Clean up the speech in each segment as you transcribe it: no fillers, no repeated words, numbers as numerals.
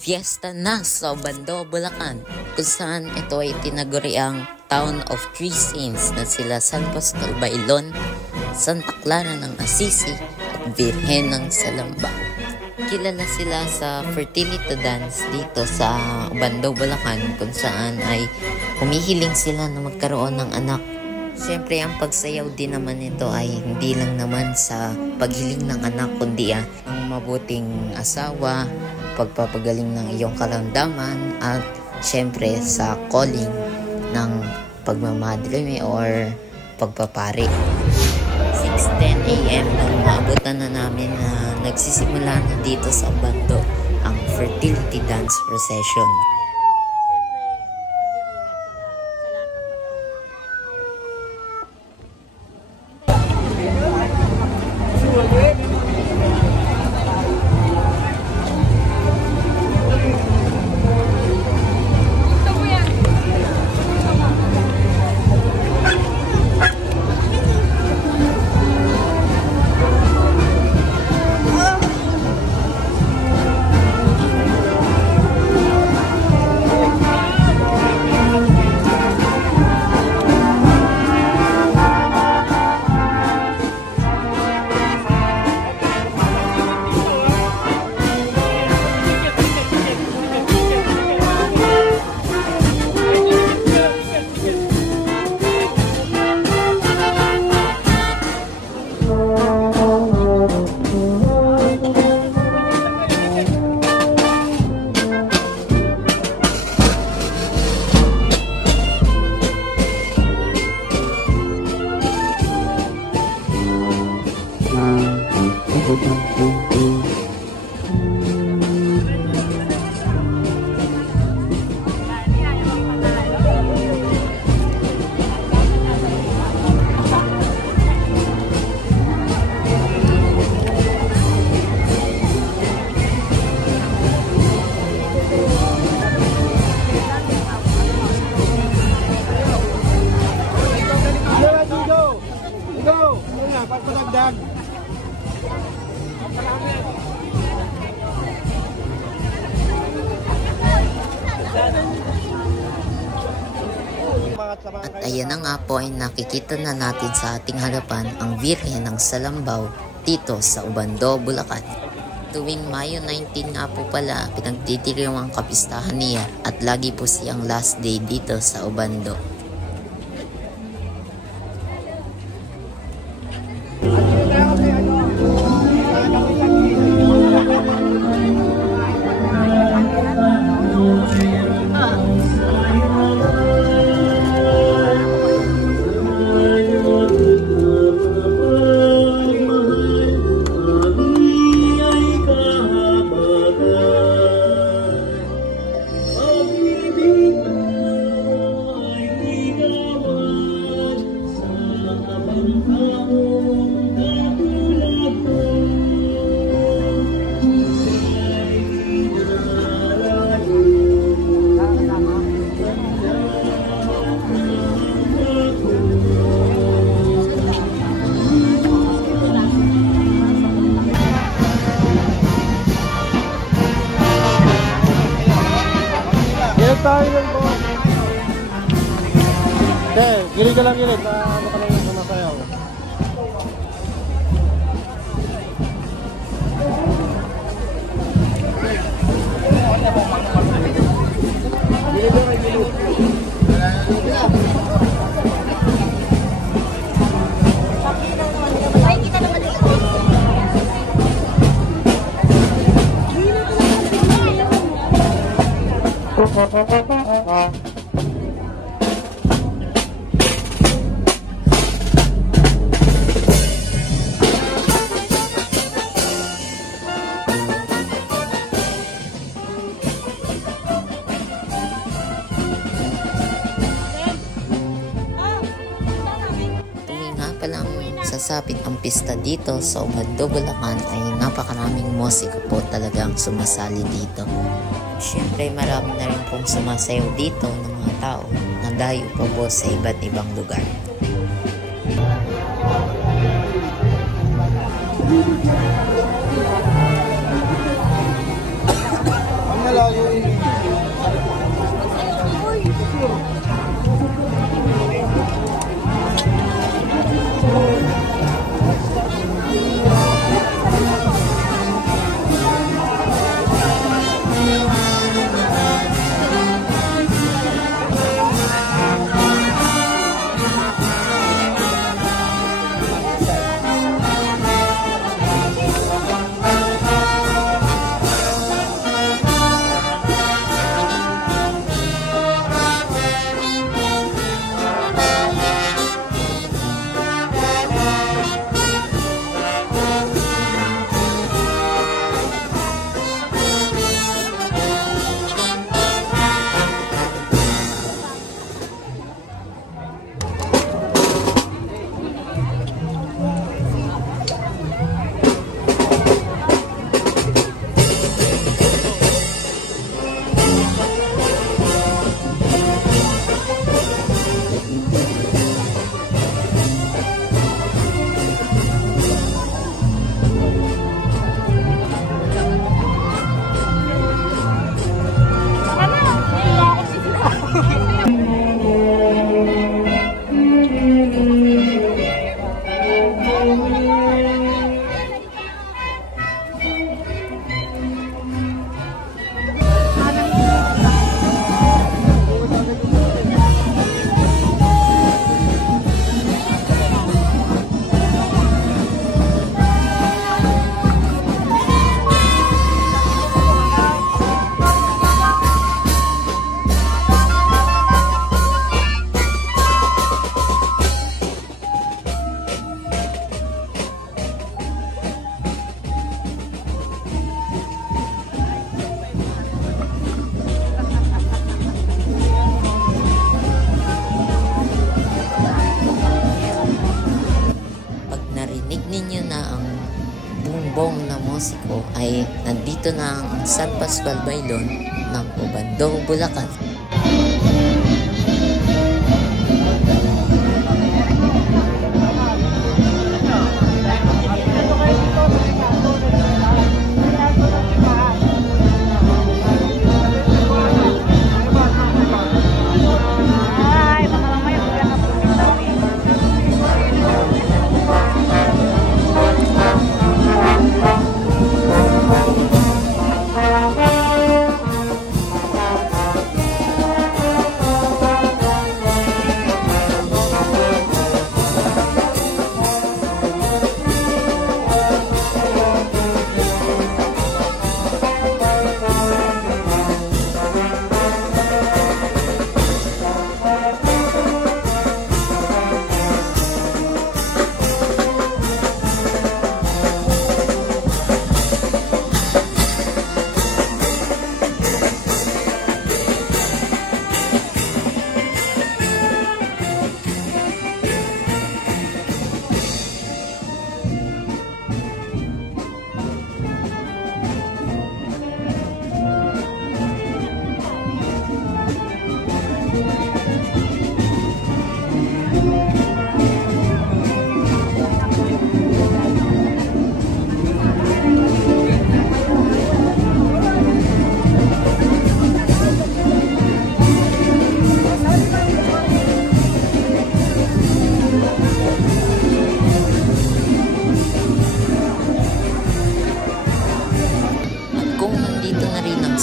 Fiesta na sa Obando, Bulacan, kung saan ito ay tinaguriang Town of Three Saints na sila San Pascual Bailon, Santa Clara ng Assisi at Birhen ng Salamba. Kilala sila sa fertility dance dito sa Obando, Bulacan, kung saan ay humihiling sila na magkaroon ng anak. Siyempre, ang pagsayaw din naman nito ay hindi lang naman sa paghiling ng anak, kundi ang mabuting asawa, pagpapagaling ng iyong karamdaman, at siyempre sa calling ng pagmamadre or pagpapari. 6:10 AM nung maabutan na namin na nagsisimula na dito sa Obando ang fertility dance procession. At ayan na nga po ay nakikita na natin sa ating harapan ang Birhen ng Salambao dito sa Obando, Bulacan. Tuwing Mayo 19 nga po pala pinagtitiriw ang kapistahan niya at lagi po siyang last day dito sa Obando. Tayo lang po. Okay, gilid ka lang gilid. Ano ka lang yung sumasayaw. Gilid lang, gilid. Ay, kita naman ito. Palang sasapit ang pista dito sa Obando, Bulacan ay napakaraming musiko po talagang sumasali dito. Siyempre marami na rin pong sumasayaw dito ng mga tao na dayo pa po sa iba't ibang lugar. Ang nalagi ninyo na ang bumbong na musiko ay nandito na ang San Pascual Bailon ng Obando, Bulacan.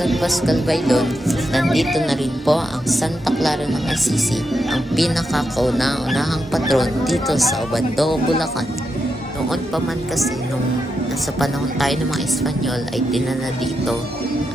San Pascual Bailon, nandito na rin po ang Santa Clara ng Assisi, ang pinakakauna-unahang patron dito sa Obando, Bulacan. Noon pa man kasi nung nasa panahon tayo ng mga Espanyol ay dinala dito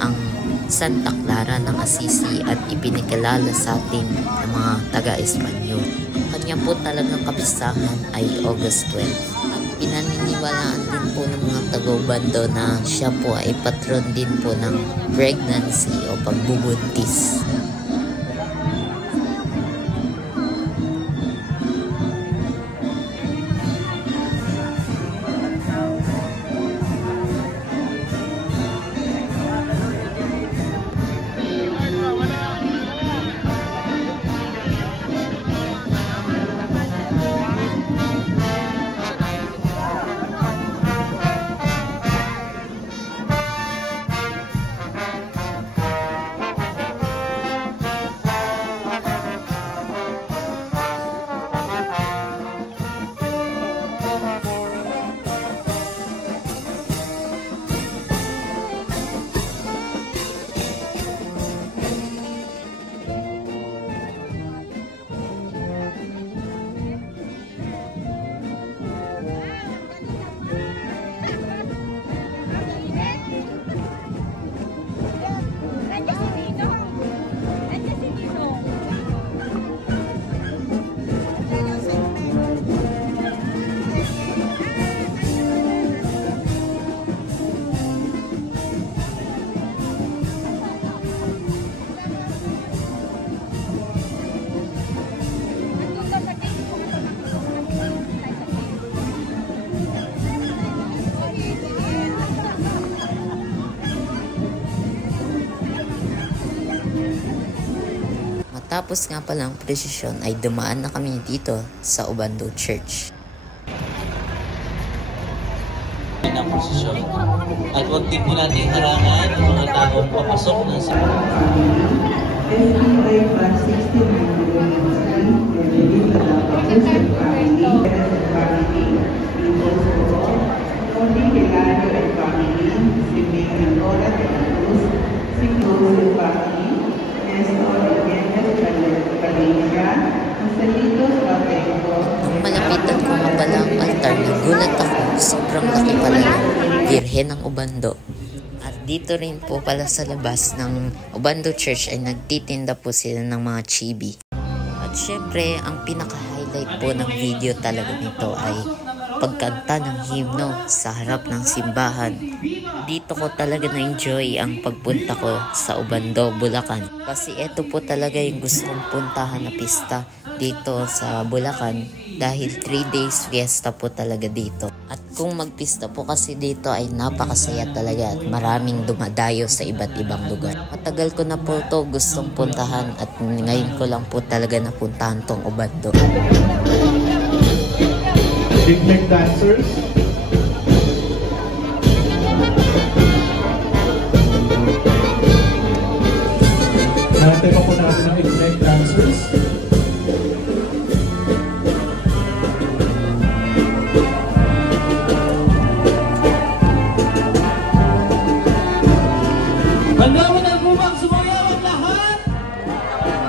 ang Santa Clara ng Assisi at ipinakilala sa atin ng mga taga-Espanyol. Kanya po talagang kapistahan ay August 12. Pinaniniwalaan din po ng mga taga-Obando na siya po ay patron din po ng pregnancy o pagbubuntis. Matapos nga palang presisyon ay dumaan na kami dito sa Obando Church. Ng posisyon at huwag din po natin harangan ang mga taong papasok na sa Nung malapitan ko nga pala ang altar, nagulat ako, sobrang laki pala ng Birhen ng Obando. At dito rin po pala sa labas ng Obando Church ay nagtitinda po sila ng mga chibi. At syempre, ang pinaka-highlight po ng video talaga nito ay pagkanta ng himno sa harap ng simbahan. Dito ko talaga na-enjoy ang pagpunta ko sa Obando, Bulacan. Kasi ito po talaga yung gusto kong puntahan na pista dito sa Bulacan dahil 3 days fiesta po talaga dito. At kung magpista po kasi dito ay napakasaya talaga at maraming dumadayo sa iba't ibang lugar. Matagal ko na po ito gustong puntahan at ngayon ko lang po talaga napuntahan tong Obando. Picnic dancers. Natema po natin ang picnic dancers. Handa mo na bumang sumayaw ang lahat?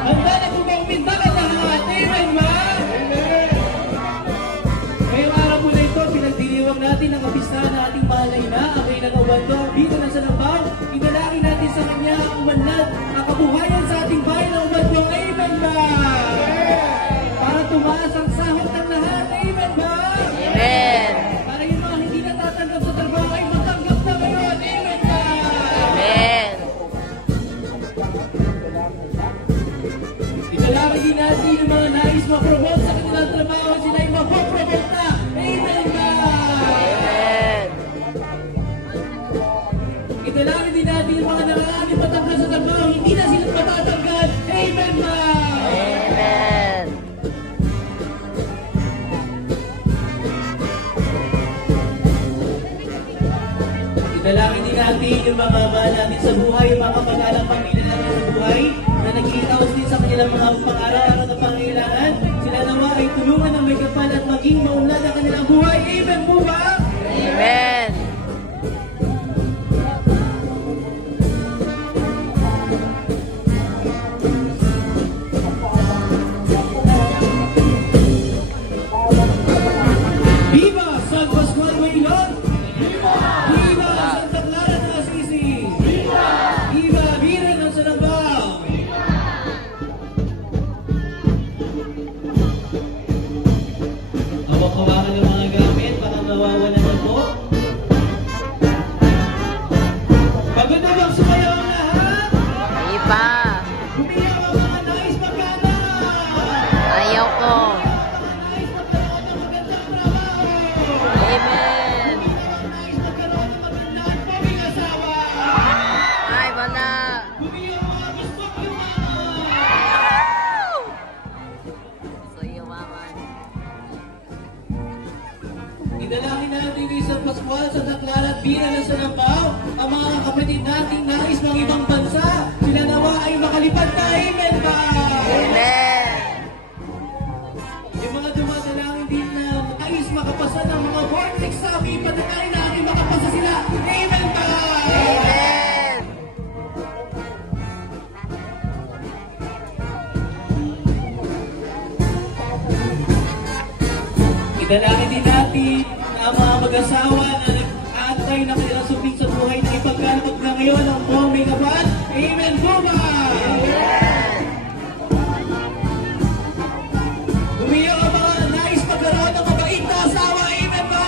Handa na bumang umintal ang lahat? Amen ba? Amen! Ngayong araw po na ito, pinagdiriwang natin ang kapistahan na ating malay na ang Reyna ng Obando, Bida ng Sanambao. Inalangin natin sa kanya ang umanlad, ang kabuhayan sa ating bayan ng Obando. Amen ba? Para tumaas ang sahod ng lahat. Amen ba? Amen! Para yung mga hindi natatanggap sa trabaho ay matanggap na ngayon. Amen ba? Amen! Ikalawin din natin yung mga nais ma-promote sa kanilang trabaho, sila ay ma-promote na. Amen ba? Amen! Ikalawin din natin yung mga nakakaanin patanggal sa trabaho, hindi na sila matatanggal. Amen ba? Amen! Ikalawin din natin yung mga mahal natin sa buhay, yung mga pag-alang pamilya natin sa buhay, na nagkitaos din sa kanilang mga pang-araw-araw na pangailangan. Sila nawa ay tulungan ng may kapal at maging maunlad ang kanilang buhay. Amen po ba? Amen! Viva San Pascual Maylon! Viva Santa Clara ng Assisi! Viva Bida ng Sanambao! Hawak-hawakan ng mga gamit, baka mawawala na po. Pagod na bang sumayaw ang lahat? Iba! Umiyak ang mga nais magana! Ayaw ko! Mga nais magkaroon ng magandang trabaho! Amen! Nais magkaroon ng magandang pag-asawa! Ay, wala! Umiyak mga gustong yumaman! So, yumaman. Idalangin natin kay San Pascual, Santa Clara at Bida ng Sanambao, ang mga kapatid nating nais ng ibang bansa. Sila nawa ay makalipad na. Amen ba? Amen! Yung mga dumadalangin din na nais makapasa ng mga board exam, ipanatay natin makapasa sila. Amen ba? Amen! Idalangin din natin ang mga mag-asawa na nag-aantay na kanilang suping sa buhay na ipagkalapag na ngayon ang buong may kapal. Amen po ba? Umiyak ang mga nais magkaroon ng mabait na asawa. Amen ba?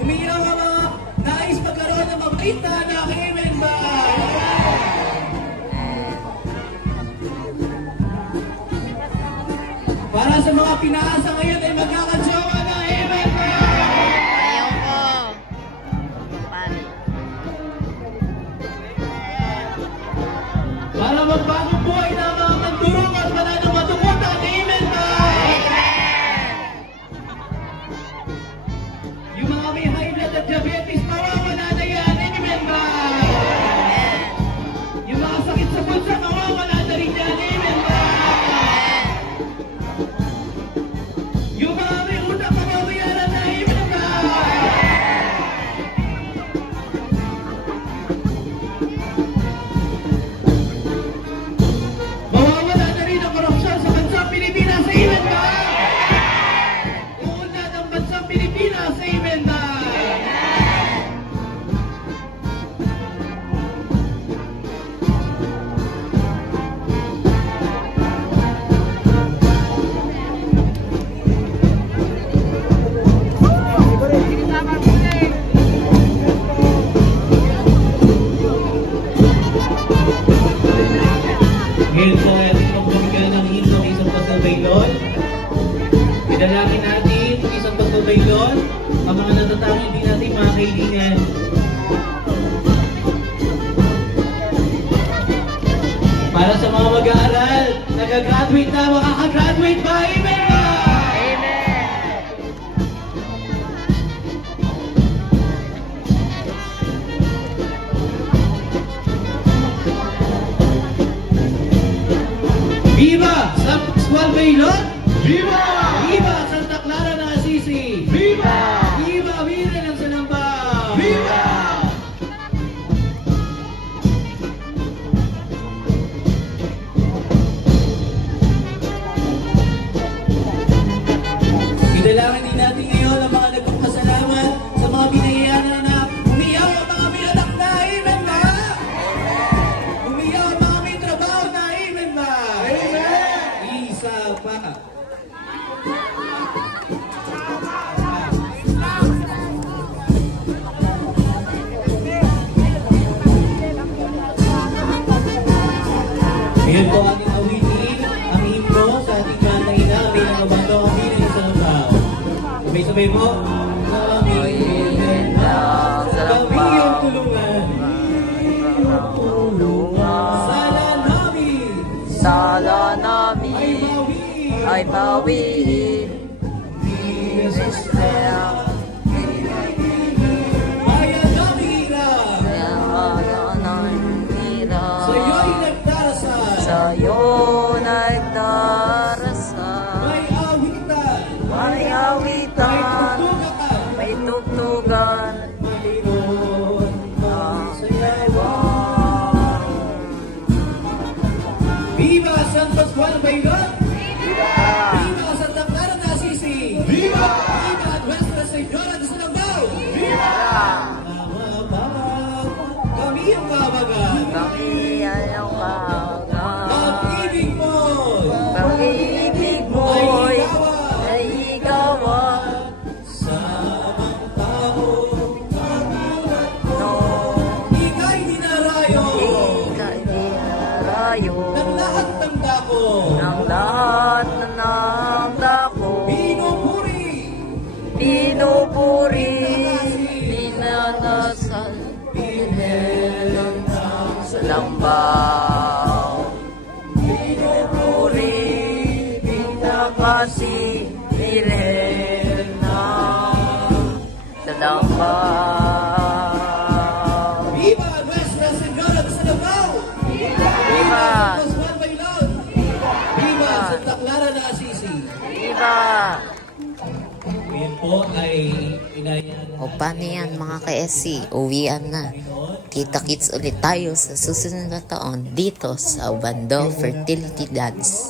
Umiyak ang mga nais magkaroon ng mabait na anak. Amen ba? Para sa mga pinaasa ngayon ay magkakajowa na. Amen ba? Ayaw ko! Paano? Para magbagong buhay na mga mandurong at mananang matukutan. Amen ba? Yung mga may high blood at diabetes, mawawala na yan. Amen ba? Yung mga sakit sa bulsa, mawawala na rin yan. Amen ba? Yung mga may utang, mababayaran na. Amen ba? Mawawala na rin ang korupsyon sa bansang Pilipinas. Amen ba? Uunlad ang bansang Pilipinas. Amen ba? Ngayon po ay ating pagbabigyan ng himno ng isang pasal Baylon. Baylon, ang mga natatangin din natin mga kaibigan. Para sa mga mag-aaral, nag-graduate na, makaka-graduate ba? Amen ba? Viva San Pascual Baylon! Viva! Viva Santa Clara ng Assisi! Viva! Viva Virgen ng Sanamba! Viva! Idalangin din natin ngayon ang mga nagpapasalamat sa mga binayaan na umiyaw ang mga may anak na, amen ba? Umiyaw ang mga may trabaho na, amen ba? Amen! Isa pa. Ngayon po ating awitin ang himno sa ating kanina, bilang mabato ang bilang sa nabaw. Sabay-sabay mo. Kami yung tulungan. Sala namin Sala namin ay bawi. bawiin. Jesus na bayan namin hirap. Kaya ng hirap Sa'yo'y nagdarasal. sa'yo nagdarasal. May awitan. May May awitan, tutugakan. may tugtugan, Mayroon ang sayawan. Viva San Pascual Baylon! Viva Santa Clara ng Assisi! Viva! Viva Nuestra Señora de Sanambao! Kami ang kabagan! kami ay ang kagan. Pag-ibig mo'y Pag-ibig mo'y ay igawan. sa mga tao. No, Ika'y dinarayo ika'y dinarayo ng lahat ng dako. ng lahat ng dako. Pinupuri, pinanasal, pinhelan sa lambaw. Pinupuri, pinakasi, pinhelan sa lambaw. Viva Nuestra Señora de Sanambao! Viva! San Pascual Baylon! Viva Santa Clara de Assisi! Viva! Ngayon po ay inayaan O paano yan mga ka-SC? Uwian na. Kita-kits ulit tayo sa susunod na taon dito sa Bando Fertility Dads.